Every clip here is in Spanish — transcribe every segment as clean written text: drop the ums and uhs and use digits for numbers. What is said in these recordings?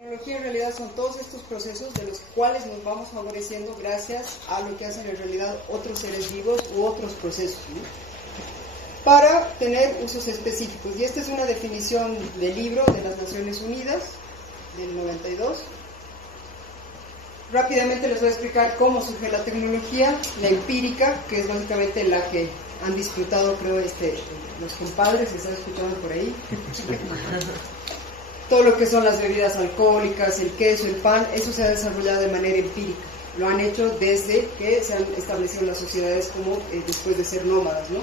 La tecnología en realidad son todos estos procesos de los cuales nos vamos favoreciendo gracias a lo que hacen en realidad otros seres vivos u otros procesos, ¿no? Para tener usos específicos. Y esta es una definición del libro de las Naciones Unidas del 92. Rápidamente les voy a explicar cómo surge la tecnología, la empírica, que es básicamente la que han disfrutado, creo, los compadres, se están escuchando por ahí. Todo lo que son las bebidas alcohólicas, el queso, el pan, eso se ha desarrollado de manera empírica. Lo han hecho desde que se han establecido las sociedades como después de ser nómadas, ¿no?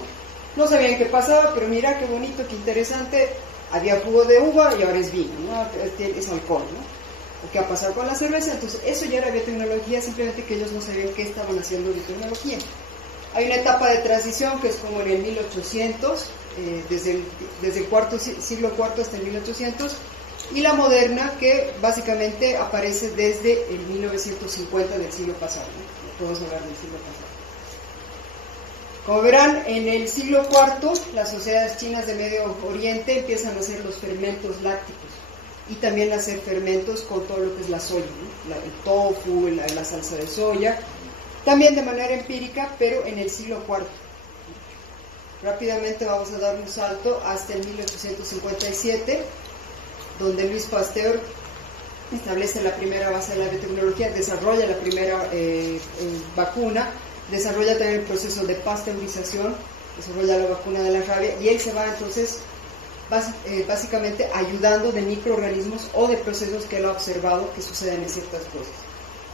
No sabían qué pasaba, pero mira qué bonito, qué interesante, había jugo de uva y ahora es vino, ¿no? Es alcohol, ¿no? O qué ha pasado con la cerveza. Entonces eso ya era biotecnología, simplemente que ellos no sabían qué estaban haciendo biotecnología. Hay una etapa de transición que es como en el 1800, desde el siglo IV hasta el 1800, y la moderna que básicamente aparece desde el 1950 del siglo pasado, ¿no? Podemos hablar del siglo pasado. Como verán, en el siglo IV las sociedades chinas de Medio Oriente empiezan a hacer los fermentos lácticos y también a hacer fermentos con todo lo que es la soya, ¿no? El tofu, la salsa de soya, también de manera empírica, pero en el siglo IV. Rápidamente vamos a dar un salto hasta el 1857, donde Louis Pasteur establece la primera base de la biotecnología, desarrolla la primera vacuna, desarrolla también el proceso de pasteurización, desarrolla la vacuna de la rabia, y él se va entonces básicamente ayudando de microorganismos o de procesos que él ha observado que suceden en ciertas cosas.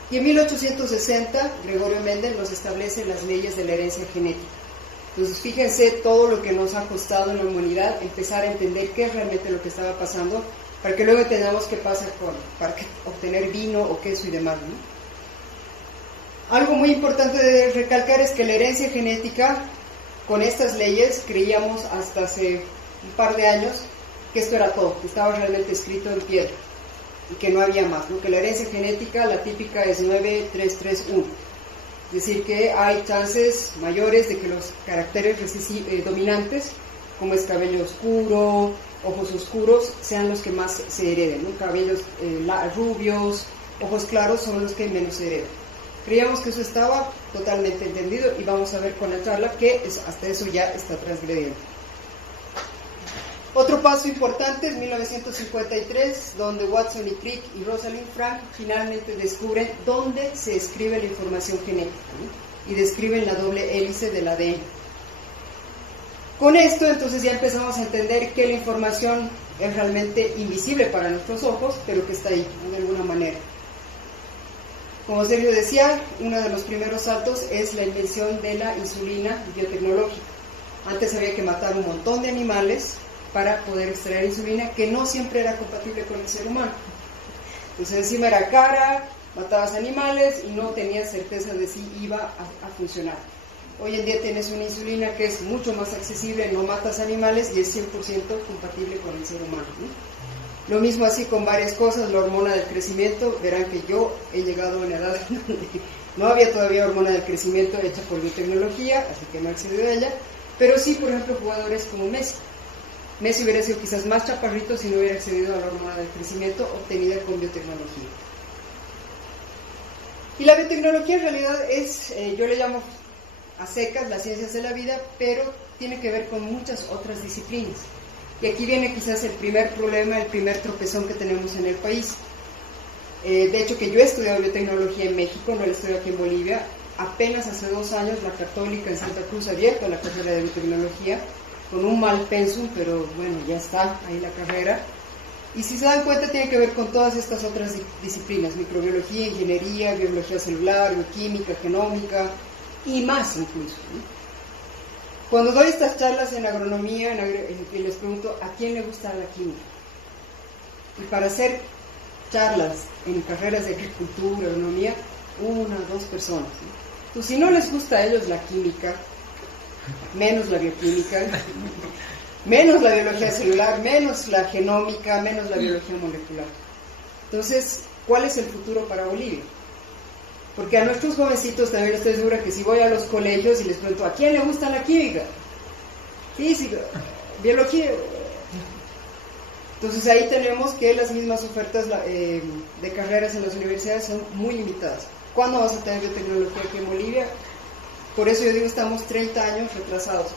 Y en 1860 Gregorio Mendel nos establece las leyes de la herencia genética. Entonces fíjense todo lo que nos ha costado en la humanidad empezar a entender qué es realmente lo que estaba pasando, para que luego entendamos qué pasa para obtener vino o queso y demás, ¿no? Algo muy importante de recalcar es que la herencia genética, con estas leyes, creíamos hasta hace un par de años que esto era todo, que estaba realmente escrito en piedra y que no había más, ¿no? Que la herencia genética, la típica, es 9331. Es decir, que hay chances mayores de que los caracteres dominantes, como es cabello oscuro, ojos oscuros, sean los que más se hereden, ¿no? Cabellos rubios, ojos claros son los que menos se hereden. Creíamos que eso estaba totalmente entendido y vamos a ver con la charla que hasta eso ya está transgredido. Otro paso importante es 1953, donde Watson y Crick y Rosalind Frank finalmente descubren dónde se escribe la información genética, ¿no? Y describen la doble hélice del ADN. Con esto entonces ya empezamos a entender que la información es realmente invisible para nuestros ojos, pero que está ahí, ¿no? De alguna manera. Como Sergio decía, uno de los primeros saltos es la invención de la insulina biotecnológica. Antes había que matar un montón de animales para poder extraer insulina, que no siempre era compatible con el ser humano. Entonces encima era cara, matabas animales y no tenías certeza de si iba a funcionar. Hoy en día tienes una insulina que es mucho más accesible, no matas animales y es 100% compatible con el ser humano, ¿no? Lo mismo así con varias cosas, la hormona del crecimiento. Verán que yo he llegado a una edad donde no había todavía hormona del crecimiento hecha por biotecnología, así que no he accedido a ella, pero sí, por ejemplo, jugadores como Messi. Messi hubiera sido quizás más chaparrito si no hubiera accedido a la hormona del crecimiento obtenida con biotecnología. Y la biotecnología en realidad es, yo le llamo a secas las ciencias de la vida, pero tiene que ver con muchas otras disciplinas. Y aquí viene quizás el primer problema, el primer tropezón que tenemos en el país. De hecho, que yo he estudiado biotecnología en México, no la estudio aquí en Bolivia. Apenas hace 2 años la Católica en Santa Cruz ha abierto la carrera de biotecnología, con un mal pensum, pero bueno, ya está ahí la carrera. Y si se dan cuenta, tiene que ver con todas estas otras disciplinas: microbiología, ingeniería, biología celular, bioquímica, genómica y más incluso, ¿no? Cuando doy estas charlas en agronomía, y les pregunto ¿a quién le gusta la química? Y para hacer charlas en carreras de agricultura, agronomía, 1 o 2 personas, ¿no? Entonces, si no les gusta a ellos la química, menos la bioquímica, menos la biología celular, menos la genómica, menos la biología molecular. Entonces, ¿cuál es el futuro para Bolivia? Porque a nuestros jovencitos también estoy segura que si voy a los colegios y les pregunto ¿a quién le gusta la química? Física, biología. Entonces ahí tenemos que las mismas ofertas de carreras en las universidades son muy limitadas. ¿Cuándo vas a tener biotecnología aquí en Bolivia? Por eso yo digo, estamos 30 años retrasados.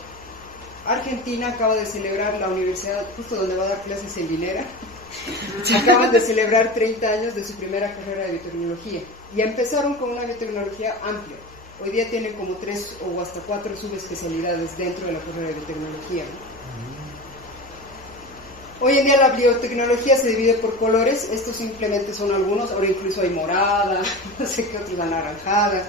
Argentina acaba de celebrar, la universidad justo donde va a dar clases en Linera, acaban de celebrar 30 años de su primera carrera de biotecnología. Y empezaron con una biotecnología amplia. Hoy día tienen como 3 o hasta 4 subespecialidades dentro de la carrera de biotecnología. Hoy en día la biotecnología se divide por colores, estos simplemente son algunos, ahora incluso hay morada, no sé qué otros, anaranjada.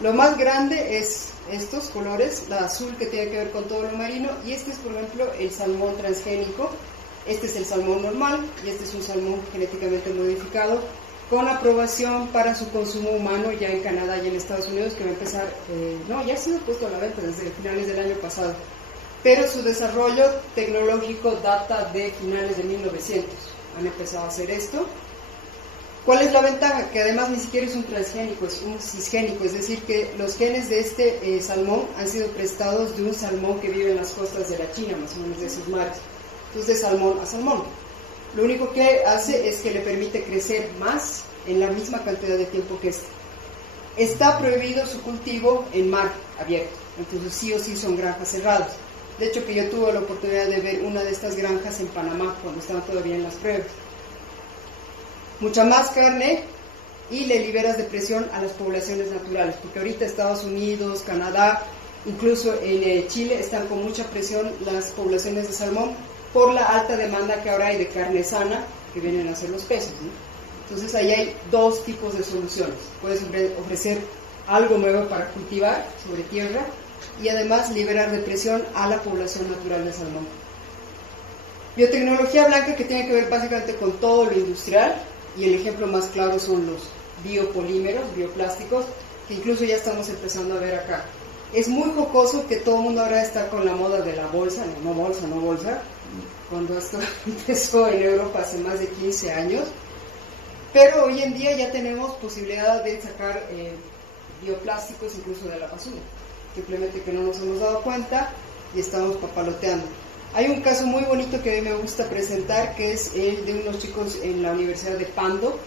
Lo más grande es estos colores, la azul que tiene que ver con todo lo marino, y este es por ejemplo el salmón transgénico, este es el salmón normal, y este es un salmón genéticamente modificado, con aprobación para su consumo humano ya en Canadá y en Estados Unidos, que va a empezar, ya ha sido puesto a la venta desde finales del año pasado. Pero su desarrollo tecnológico data de finales de 1900. Han empezado a hacer esto. ¿Cuál es la ventaja? Que además ni siquiera es un transgénico, es un cisgénico, es decir, que los genes de este salmón han sido prestados de un salmón que vive en las costas de la China, más o menos de esos mares. Entonces, de salmón a salmón. Lo único que hace es que le permite crecer más en la misma cantidad de tiempo que este. Está prohibido su cultivo en mar abierto, entonces sí o sí son granjas cerradas. De hecho, que yo tuve la oportunidad de ver una de estas granjas en Panamá, cuando estaban todavía en las pruebas. Mucha más carne y le liberas de presión a las poblaciones naturales, porque ahorita Estados Unidos, Canadá, incluso en Chile están con mucha presión las poblaciones de salmón por la alta demanda que ahora hay de carne sana que vienen a hacer los peces, ¿no? Entonces ahí hay dos tipos de soluciones. Puedes ofrecer algo nuevo para cultivar sobre tierra y además liberar de presión a la población natural de salmón. Biotecnología blanca, que tiene que ver básicamente con todo lo industrial, y el ejemplo más claro son los biopolímeros, bioplásticos, que incluso ya estamos empezando a ver acá. Es muy jocoso que todo el mundo ahora está con la moda de la bolsa, no bolsa, cuando esto empezó en Europa hace más de 15 años, pero hoy en día ya tenemos posibilidad de sacar bioplásticos incluso de la basura, simplemente que no nos hemos dado cuenta y estamos papaloteando. Hay un caso muy bonito que a mí me gusta presentar, que es el de unos chicos en la Universidad de Pando,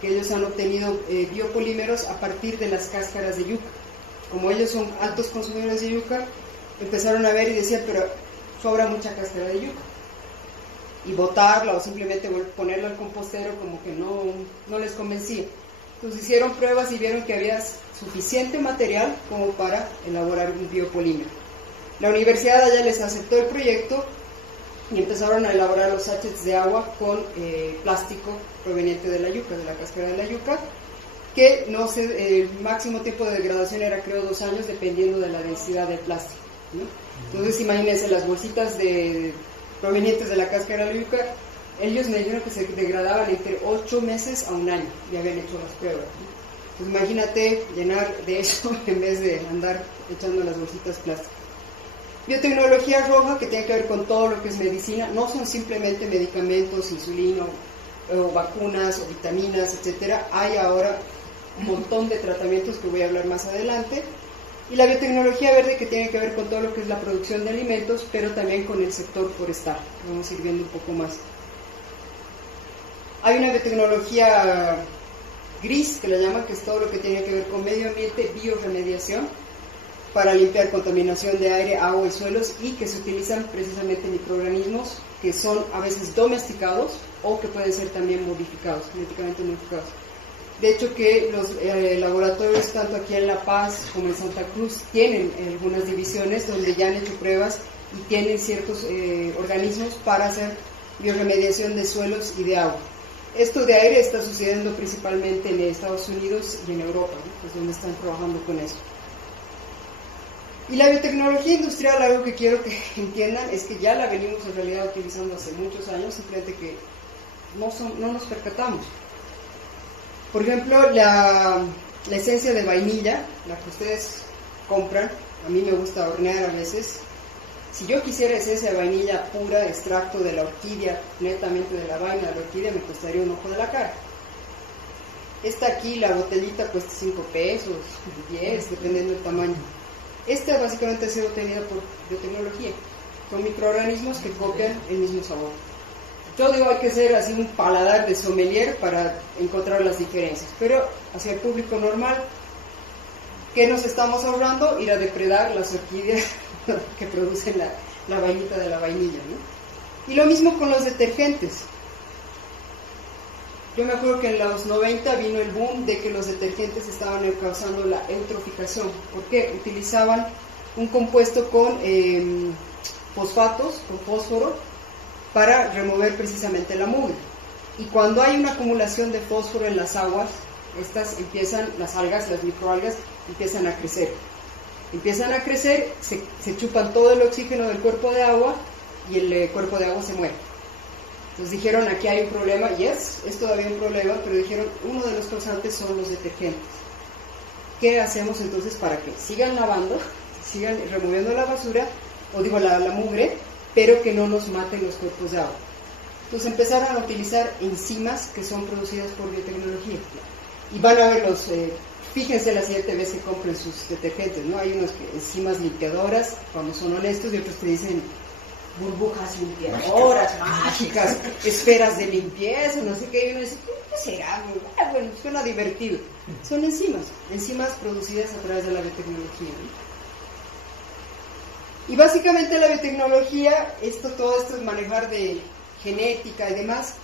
que ellos han obtenido biopolímeros a partir de las cáscaras de yuca. Como ellos son altos consumidores de yuca, empezaron a ver y decían, pero sobra mucha cáscara de yuca. Y botarla o simplemente ponerla al compostero como que no les convencía. Entonces hicieron pruebas y vieron que había suficiente material como para elaborar un biopolímero. La universidad allá les aceptó el proyecto y empezaron a elaborar los sachets de agua con plástico proveniente de la yuca, de la cáscara de la yuca, que el máximo tiempo de degradación era creo 2 años dependiendo de la densidad del plástico, ¿no? Entonces imagínense las bolsitas provenientes de la cáscara de la yuca, ellos me dijeron que se degradaban entre 8 meses a 1 año y habían hecho las pruebas, ¿no? Pues imagínate llenar de eso en vez de andar echando las bolsitas plásticas. Biotecnología roja, que tiene que ver con todo lo que es medicina, no son simplemente medicamentos, insulina o vacunas o vitaminas, etcétera. Hay ahora un montón de tratamientos que voy a hablar más adelante. Y la biotecnología verde, que tiene que ver con todo lo que es la producción de alimentos, pero también con el sector forestal. Vamos a ir viendo un poco más. Hay una biotecnología gris, que la llaman, que es todo lo que tiene que ver con medio ambiente, bioremediación, para limpiar contaminación de aire, agua y suelos, y que se utilizan precisamente microorganismos que son a veces domesticados o que pueden ser también modificados, genéticamente modificados. De hecho que los laboratorios tanto aquí en La Paz como en Santa Cruz tienen algunas divisiones donde ya han hecho pruebas y tienen ciertos organismos para hacer bioremediación de suelos y de agua. Esto de aire está sucediendo principalmente en Estados Unidos y en Europa, ¿no? Es donde están trabajando con eso. Y la biotecnología industrial, algo que quiero que entiendan, es que ya la venimos en realidad utilizando hace muchos años, simplemente que no nos percatamos. Por ejemplo, la esencia de vainilla, la que ustedes compran, a mí me gusta hornear a veces. Si yo quisiera esencia de vainilla pura, extracto de la orquídea, netamente de la vaina de la orquídea, me costaría un ojo de la cara. Esta aquí, la botellita, cuesta 5 pesos, 10, dependiendo del tamaño. Esta básicamente ha sido obtenida por biotecnología. Son microorganismos que copian el mismo sabor. Yo digo, hay que ser así un paladar de sommelier para encontrar las diferencias, pero hacia el público normal, ¿qué nos estamos ahorrando? Ir a depredar las orquídeas que producen la vainita de la vainilla, ¿no? Y lo mismo con los detergentes. Yo me acuerdo que en los 90 vino el boom de que los detergentes estaban causando la eutroficación. ¿Por qué? Utilizaban un compuesto con fosfatos, con fósforo, para remover precisamente la mugre. Y cuando hay una acumulación de fósforo en las aguas, las algas, las microalgas, empiezan a crecer. Se chupan todo el oxígeno del cuerpo de agua y el cuerpo de agua se muere. Entonces dijeron, aquí hay un problema, y es todavía un problema, pero dijeron, uno de los causantes son los detergentes. ¿Qué hacemos entonces para que sigan lavando, sigan removiendo la basura, o digo la mugre, pero que no nos maten los cuerpos de agua? Entonces empezaron a utilizar enzimas que son producidas por biotecnología. Y van a ver fíjense la siguiente vez que compren sus detergentes, ¿no? Hay unos enzimas limpiadoras, cuando son honestos, y otros te dicen burbujas limpiadoras, mágicas, esferas de limpieza, no sé qué, y uno dice, ¿qué será? Bueno, suena divertido. Son enzimas producidas a través de la biotecnología, ¿no? Y básicamente la biotecnología, todo esto es manejar de genética y demás,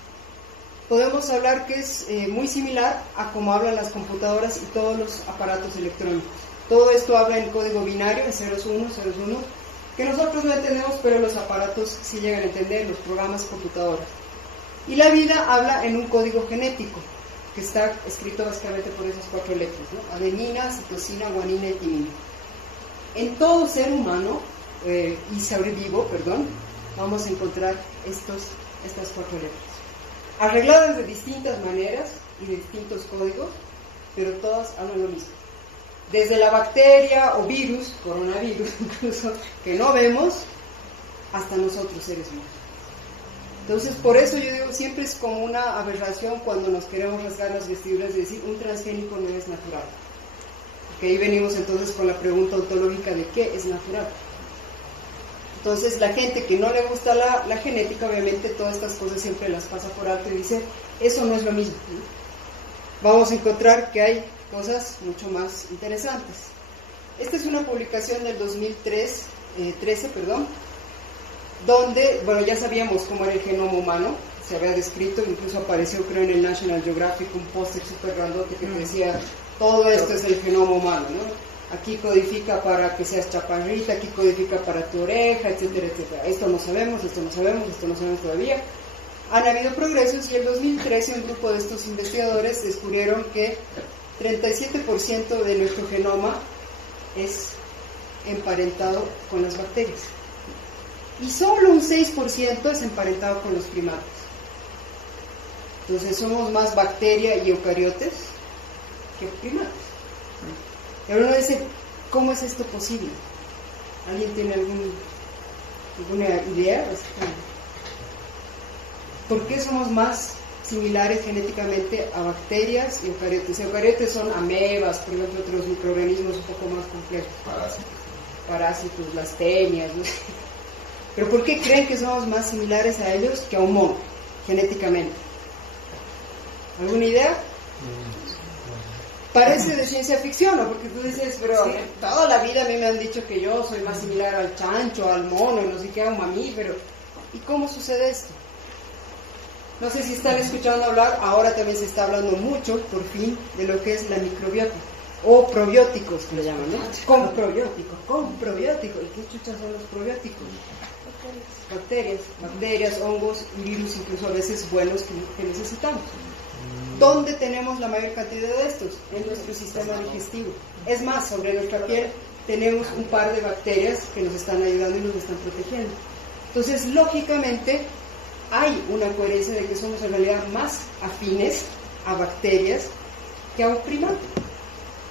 podemos hablar que es muy similar a cómo hablan las computadoras y todos los aparatos electrónicos. Todo esto habla en código binario, en ceros, unos, que nosotros no entendemos, pero los aparatos sí llegan a entender, los programas computadoras. Y la vida habla en un código genético, que está escrito básicamente por esas 4 letras, ¿no? Adenina, citosina, guanina y timina. En todo ser humano, y ser vivo, vamos a encontrar estas 4 letras. Arregladas de distintas maneras y de distintos códigos, pero todas hablan lo mismo. Desde la bacteria o virus, coronavirus incluso, que no vemos, hasta nosotros seres humanos. Entonces, por eso yo digo, siempre es como una aberración cuando nos queremos rasgar las vestiduras de decir, un transgénico no es natural. Porque ahí venimos entonces con la pregunta ontológica de qué es natural. Entonces, la gente que no le gusta la genética, obviamente todas estas cosas siempre las pasa por alto y dice, eso no es lo mismo, ¿no? Vamos a encontrar que hay cosas mucho más interesantes. Esta es una publicación del 2013, donde, ya sabíamos cómo era el genoma humano, se había descrito, incluso apareció, creo, en el National Geographic un póster súper grandote que decía, todo esto es el genoma humano, ¿no? Aquí codifica para que seas chaparrita, aquí codifica para tu oreja, etcétera, etcétera. Esto no sabemos todavía. Han habido progresos y en 2013 un grupo de estos investigadores descubrieron que 37% de nuestro genoma es emparentado con las bacterias. Y solo un 6% es emparentado con los primates. Entonces somos más bacteria y eucariotes que primates. Y ahora uno dice, ¿cómo es esto posible? ¿Alguien tiene alguna idea? ¿Por qué somos más similares genéticamente a bacterias y eucariotes? Eucariotes son amebas, por ejemplo, otros microorganismos un poco más complejos. Parásitos, las tenias, ¿no? Pero ¿por qué creen que somos más similares a ellos que a un mono, genéticamente? ¿Alguna idea? Parece de ciencia ficción, ¿no? Porque tú dices, pero sí, toda la vida a mí me han dicho que yo soy más similar al chancho, al mono, no sé qué, a un mamífero. ¿Y cómo sucede esto? No sé si están escuchando hablar, ahora también se está hablando mucho, por fin, de lo que es la microbiota, o probióticos, que le llaman, ¿no? Con probiótico. ¿Y qué chuchas son los probióticos? Bacterias, hongos y virus, incluso a veces buenos que necesitamos. ¿Dónde tenemos la mayor cantidad de estos? En nuestro sistema digestivo. Es más, sobre nuestra piel tenemos un par de bacterias que nos están ayudando y nos están protegiendo. Entonces, lógicamente, hay una coherencia de que somos en realidad más afines a bacterias que a un primate.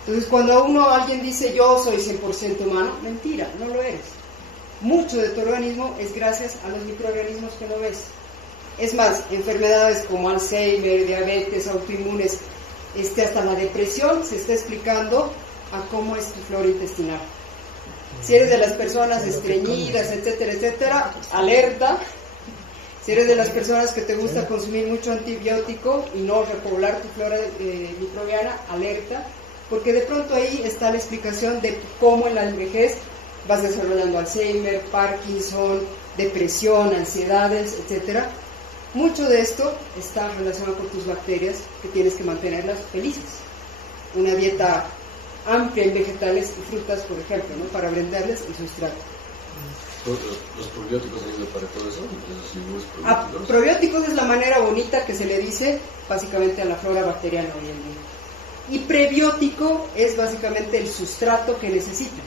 Entonces, cuando alguien dice yo soy 100% humano, mentira, no lo eres. Mucho de tu organismo es gracias a los microorganismos que no ves. Es más, enfermedades como Alzheimer, diabetes, autoinmunes, hasta la depresión se está explicando a cómo es tu flora intestinal. Si eres de las personas estreñidas, etcétera, etcétera, alerta. Si eres de las personas que te gusta consumir mucho antibiótico y no repoblar tu flora microbiana, alerta, porque de pronto ahí está la explicación de cómo en la vejez vas desarrollando Alzheimer, Parkinson, depresión, ansiedades, etcétera. Mucho de esto está relacionado con tus bacterias, que tienes que mantenerlas felices. Una dieta amplia en vegetales y frutas, por ejemplo, ¿no? Para brindarles el sustrato. ¿Los probióticos ayudan para todo eso? Probióticos? Probióticos es la manera bonita que se le dice básicamente a la flora bacteriana hoy en día. Y prebiótico es básicamente el sustrato que necesitan.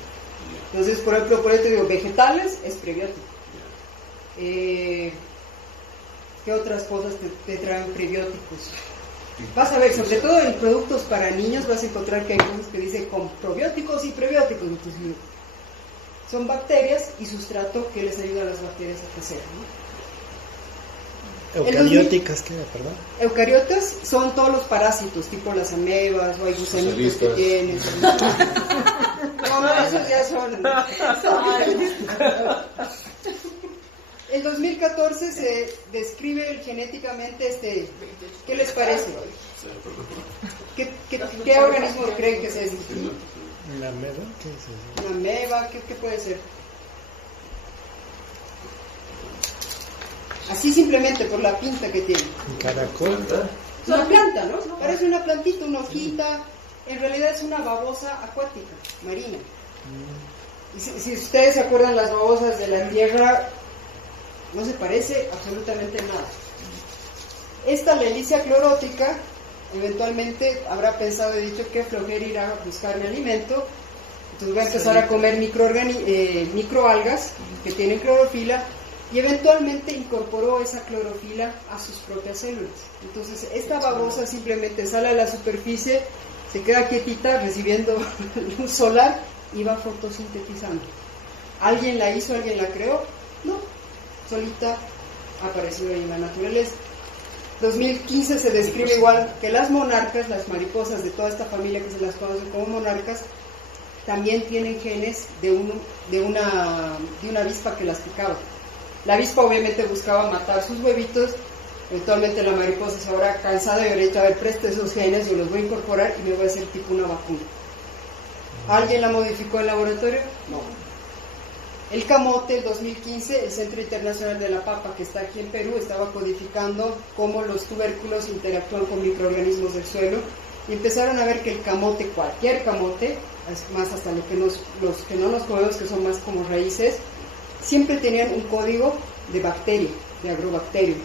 Entonces, por ejemplo, por eso te digo, vegetales es prebiótico. ¿Qué otras cosas te traen prebióticos? Vas a ver, sobre todo en productos para niños vas a encontrar que hay cosas que dicen con probióticos y prebióticos. Entonces, son bacterias y sustrato que les ayuda a las bacterias a crecer, ¿no? ¿Eucarióticas qué? Perdón. Eucariotas son todos los parásitos, tipo las amebas o hay gusanitos que tienen. No, esos ya son. En 2014 se describe genéticamente ¿qué les parece? ¿Qué organismo creen que es este? ¿Una ameba? ¿Qué es eso? ¿Una ameba? ¿Qué puede ser? Así simplemente por la pinta que tiene. ¿Un caracol? Una planta, ¿no? Parece una plantita, una hojita. En realidad es una babosa acuática, marina. Y si ustedes se acuerdan, las babosas de la tierra no se parece absolutamente nada. Esta Lelicia clorótica eventualmente habrá pensado y dicho que flojera ir a buscar mi alimento, entonces voy a empezar a comer microalgas que tienen clorofila, y eventualmente incorporó esa clorofila a sus propias células. Entonces esta babosa simplemente sale a la superficie, se queda quietita recibiendo luz solar y va fotosintetizando. ¿Alguien la hizo? ¿Alguien la creó? No, solita apareció ahí en la naturaleza. 2015 se describe igual que las monarcas, las mariposas de toda esta familia que se las conoce como monarcas, también tienen genes de una avispa que las picaba. La avispa obviamente buscaba matar sus huevitos, eventualmente la mariposa se habrá cansado y habrá dicho, a ver, preste esos genes, yo los voy a incorporar y me voy a hacer tipo una vacuna. ¿Alguien la modificó en laboratorio? No. El camote, en 2015, el Centro Internacional de la Papa, que está aquí en Perú, estaba codificando cómo los tubérculos interactúan con microorganismos del suelo, y empezaron a ver que el camote, cualquier camote, más hasta los que no nos comemos, que son más como raíces, siempre tenían un código de bacteria, de agrobacterio.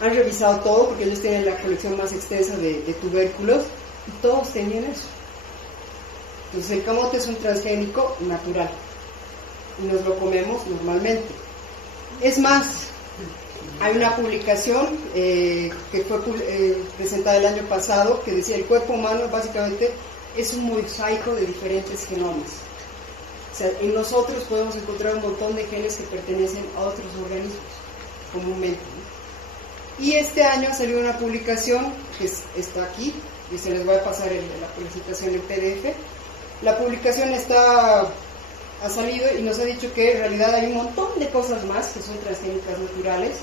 Han revisado todo porque ellos tienen la colección más extensa de tubérculos y todos tenían eso. Entonces el camote es un transgénico natural y nos lo comemos normalmente. Es más, hay una publicación que fue presentada el año pasado que decía el cuerpo humano básicamente es un mosaico de diferentes genomas. O sea, en nosotros podemos encontrar un montón de genes que pertenecen a otros organismos, comúnmente, ¿no? Y este año salió una publicación que está aquí, y se les voy a pasar la presentación en PDF. La publicación ha salido y nos ha dicho que en realidad hay un montón de cosas más que son transgénicas naturales,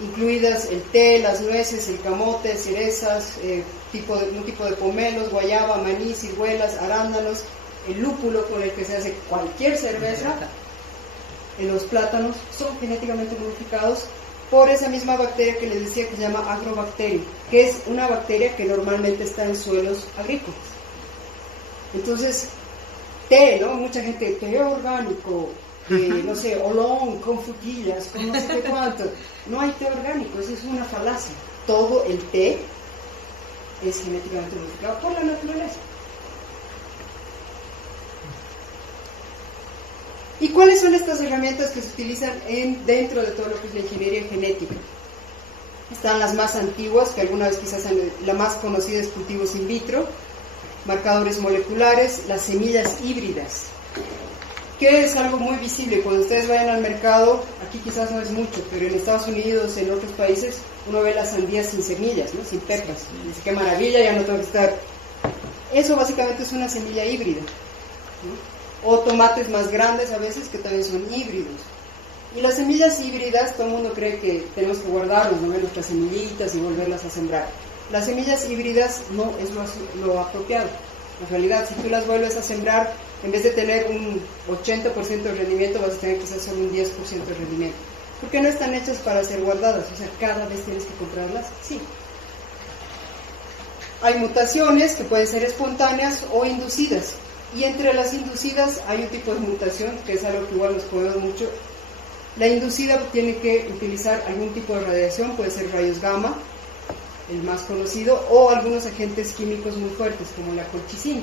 incluidas el té, las nueces, el camote, cerezas, un tipo de pomelos, guayaba, maní, ciruelas, arándanos, el lúpulo con el que se hace cualquier cerveza, los plátanos, son genéticamente modificados por esa misma bacteria que les decía que se llama Agrobacterium, que es una bacteria que normalmente está en suelos agrícolas. Entonces, té, ¿no? Mucha gente, té orgánico, no sé, olón con frutillas, con no sé qué cuánto. No hay té orgánico, eso es una falacia. Todo el té es genéticamente modificado por la naturaleza. ¿Y cuáles son estas herramientas que se utilizan dentro de todo lo que es la ingeniería genética? Están las más antiguas, que alguna vez quizás la más conocida es cultivos in vitro, marcadores moleculares, las semillas híbridas, que es algo muy visible. Cuando ustedes vayan al mercado, aquí quizás no es mucho, pero en Estados Unidos, en otros países, uno ve las sandías sin semillas, ¿no? Sin pepas. Dice, qué maravilla, ya no tengo que estar. Eso básicamente es una semilla híbrida, ¿no? O tomates más grandes a veces que también son híbridos. Y las semillas híbridas, todo el mundo cree que tenemos que guardarnos, ¿no? Nuestras semillitas y volverlas a sembrar. Las semillas híbridas no es lo apropiado. En realidad, si tú las vuelves a sembrar, en vez de tener un 80% de rendimiento, vas a tener quizás solo un 10% de rendimiento. Porque no están hechas para ser guardadas, o sea, cada vez tienes que comprarlas, sí. Hay mutaciones que pueden ser espontáneas o inducidas. Y entre las inducidas hay un tipo de mutación, que es algo que igual nos podemos mucho. La inducida tiene que utilizar algún tipo de radiación, puede ser rayos gamma, el más conocido, o algunos agentes químicos muy fuertes, como la colchicina.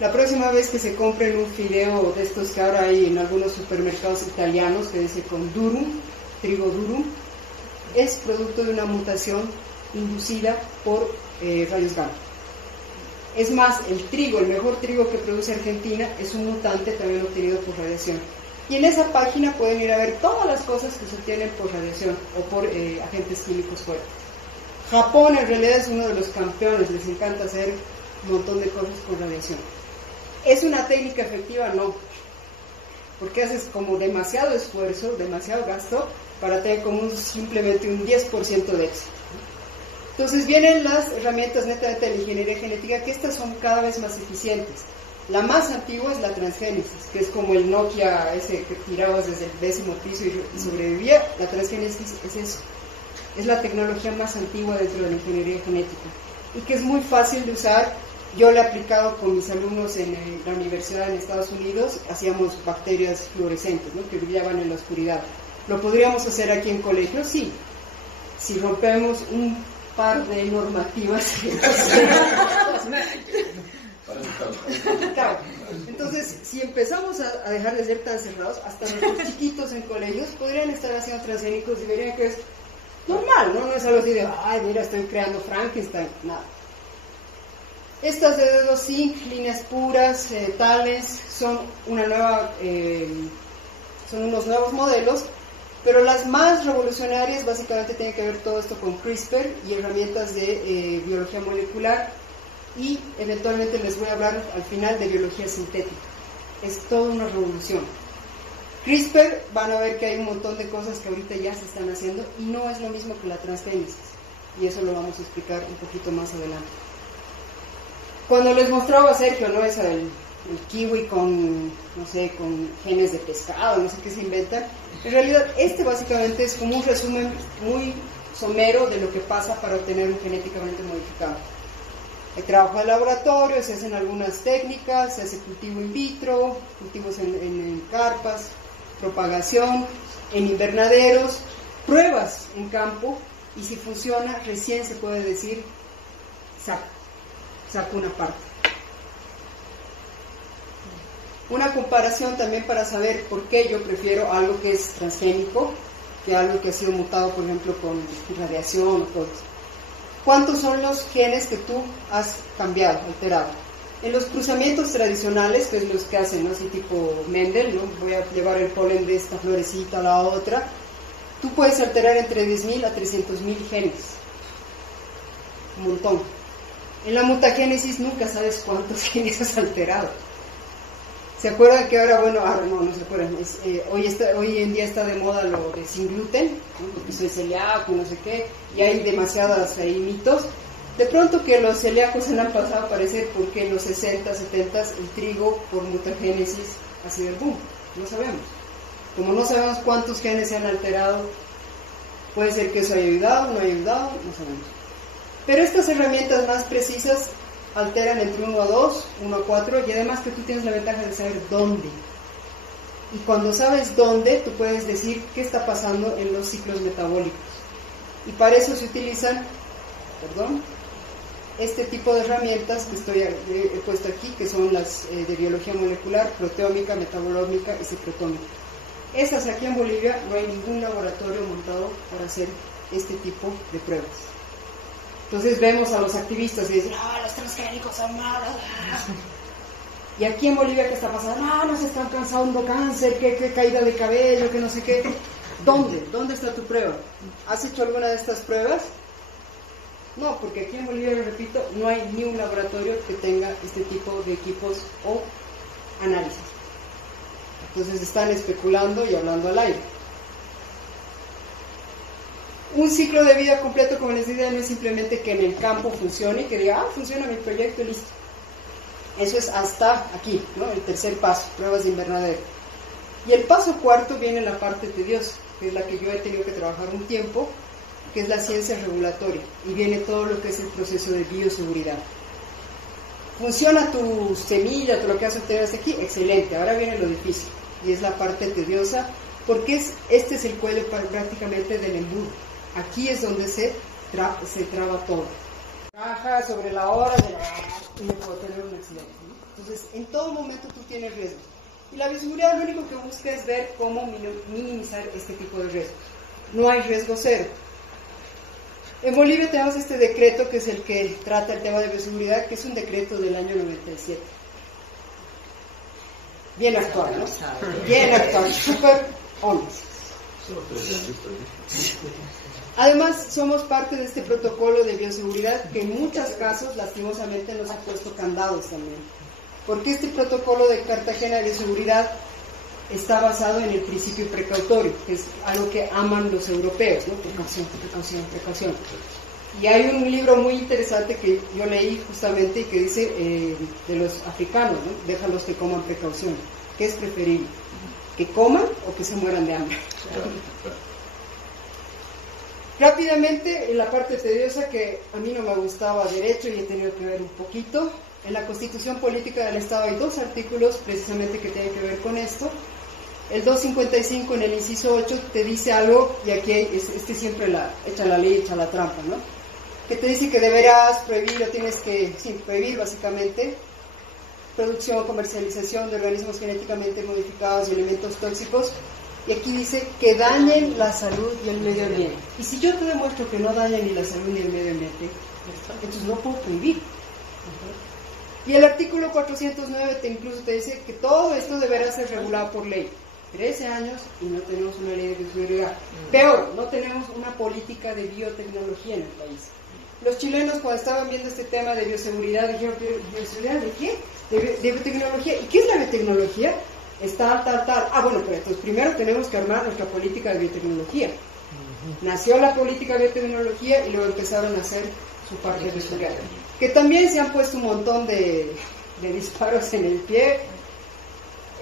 La próxima vez que se compren un fideo de estos que ahora hay en algunos supermercados italianos, que dice con durum, trigo durum, es producto de una mutación inducida por rayos gamma. Es más, el mejor trigo que produce Argentina, es un mutante también obtenido por radiación. Y en esa página pueden ir a ver todas las cosas que se obtienen por radiación o por agentes químicos fuertes. Japón en realidad es uno de los campeones, les encanta hacer un montón de cosas con radiación. ¿Es una técnica efectiva? No, porque haces como demasiado esfuerzo, demasiado gasto para tener como simplemente un 10% de éxito. Entonces vienen las herramientas netamente de la ingeniería genética, que estas son cada vez más eficientes. La más antigua es la transgénesis, que es como el Nokia ese que tirabas desde el 10º piso y sobrevivía. La transgénesis es eso, es la tecnología más antigua dentro de la ingeniería genética y que es muy fácil de usar. Yo lo he aplicado con mis alumnos en la universidad en Estados Unidos. Hacíamos bacterias fluorescentes, ¿no?, que brillaban en la oscuridad. ¿Lo podríamos hacer aquí en colegio? Sí, si rompemos un par de normativas. Claro. Entonces, si empezamos a dejar de ser tan cerrados, hasta nuestros chiquitos en colegios podrían estar haciendo transgénicos y verían que es normal, ¿no? No es algo así de, ay, mira, estoy creando Frankenstein, nada. Estas de dedo zinc, líneas puras, tales, son unos nuevos modelos, pero las más revolucionarias básicamente tienen que ver todo esto con CRISPR y herramientas de biología molecular, y eventualmente les voy a hablar al final de biología sintética. Es toda una revolución. CRISPR, van a ver que hay un montón de cosas que ahorita ya se están haciendo y no es lo mismo que la transgénesis, y eso lo vamos a explicar un poquito más adelante. Cuando les mostraba Sergio, ¿no?, es el kiwi con, no sé, con genes de pescado, no sé qué se inventan, en realidad básicamente es como un resumen muy somero de lo que pasa para obtener un genéticamente modificado. Hay trabajo de laboratorio, se hacen algunas técnicas, se hace cultivo in vitro, cultivos en carpas, propagación, en invernaderos, pruebas en campo, y si funciona, recién se puede decir, saco una parte. Una comparación también para saber por qué yo prefiero algo que es transgénico que algo que ha sido mutado, por ejemplo, con radiación o cosas. ¿Cuántos son los genes que tú has cambiado, alterado? En los cruzamientos tradicionales, que es los que hacen, ¿no?, así tipo Mendel, ¿no?, voy a llevar el polen de esta florecita a la otra, tú puedes alterar entre 10.000 a 300.000 genes. Un montón. En la mutagénesis nunca sabes cuántos genes has alterado. ¿Se acuerdan que ahora, no se acuerdan, hoy en día está de moda lo de sin gluten, ¿no?, porque soy celíaco, no sé qué, y hay demasiadas ahí mitos? De pronto que los celíacos se han pasado a aparecer porque en los 60, 70 el trigo por mutagénesis ha sido el boom. No sabemos. Como no sabemos cuántos genes se han alterado, puede ser que eso haya ayudado, no haya ayudado, no sabemos. Pero estas herramientas más precisas alteran entre 1 a 2, 1 a 4, y además que tú tienes la ventaja de saber dónde. Y cuando sabes dónde, tú puedes decir qué está pasando en los ciclos metabólicos. Y para eso se utilizan, este tipo de herramientas que he puesto aquí, que son las de biología molecular, proteómica, metabolómica y secretómica. Esas aquí en Bolivia no hay ningún laboratorio montado para hacer este tipo de pruebas. Entonces vemos a los activistas y dicen, los transgénicos son malos. Y aquí en Bolivia, ¿qué está pasando? No se están causando cáncer, que caída de cabello, que no sé qué. ¿Dónde está tu prueba? ¿Has hecho alguna de estas pruebas? No, porque aquí en Bolivia, les repito, no hay ni un laboratorio que tenga este tipo de equipos o análisis. Entonces están especulando y hablando al aire. Un ciclo de vida completo, como les decía, no es simplemente que en el campo funcione y que diga, funciona mi proyecto y listo. Eso es hasta aquí, ¿no? El tercer paso, pruebas de invernadero. Y el paso cuarto viene la parte tediosa, que es la que yo he tenido que trabajar un tiempo, que es la ciencia regulatoria, y viene todo lo que es el proceso de bioseguridad. ¿Funciona tu semilla, todo lo que has obtenido hasta aquí? Excelente, ahora viene lo difícil, y es la parte tediosa, porque este es el cuello prácticamente del embudo. Aquí es donde se traba todo. Trabaja sobre la hora y le puede tener un accidente, ¿no? Entonces, en todo momento tú tienes riesgo. Y la bioseguridad lo único que busca es ver cómo minimizar este tipo de riesgos. No hay riesgo cero. En Bolivia tenemos este decreto que es el que trata el tema de bioseguridad, que es un decreto del año 97. Bien actual, ¿no? Bien actual, súper honesto. Además, somos parte de este protocolo de bioseguridad que en muchos casos, lastimosamente, nos ha puesto candados también. Porque este protocolo de Cartagena de bioseguridad está basado en el principio precautorio, que es algo que aman los europeos, ¿no? Precaución, precaución, precaución. Y hay un libro muy interesante que yo leí justamente y que dice de los africanos, ¿no? Déjalos que coman precaución. ¿Qué es preferible? ¿Que coman o que se mueran de hambre? Rápidamente, en la parte tediosa que a mí no me gustaba derecho y he tenido que ver un poquito, en la Constitución Política del Estado hay 2 artículos precisamente que tienen que ver con esto. El 255 en el inciso 8 te dice algo, y aquí siempre echa la ley, echa la trampa, ¿no? Que te dice que deberás prohibir, o tienes que, prohibir básicamente, producción, comercialización de organismos genéticamente modificados y elementos tóxicos. Y aquí dice que dañen la salud y el medio ambiente. Y si yo te demuestro que no dañan ni la salud ni el medio ambiente, entonces no puedo prohibir. Y el artículo 409 incluso te dice que todo esto deberá ser regulado por ley. 13 años y no tenemos una ley de bioseguridad. Peor, no tenemos una política de biotecnología en el país. Los chilenos, cuando estaban viendo este tema de bioseguridad, dijeron, ¿bioseguridad de qué? De biotecnología. ¿Y qué es la biotecnología? Es tal. Bueno, pero entonces primero tenemos que armar nuestra política de biotecnología. Nació la política de biotecnología y luego empezaron a hacer su parte de bioseguridad. Que también se han puesto un montón de disparos en el pie.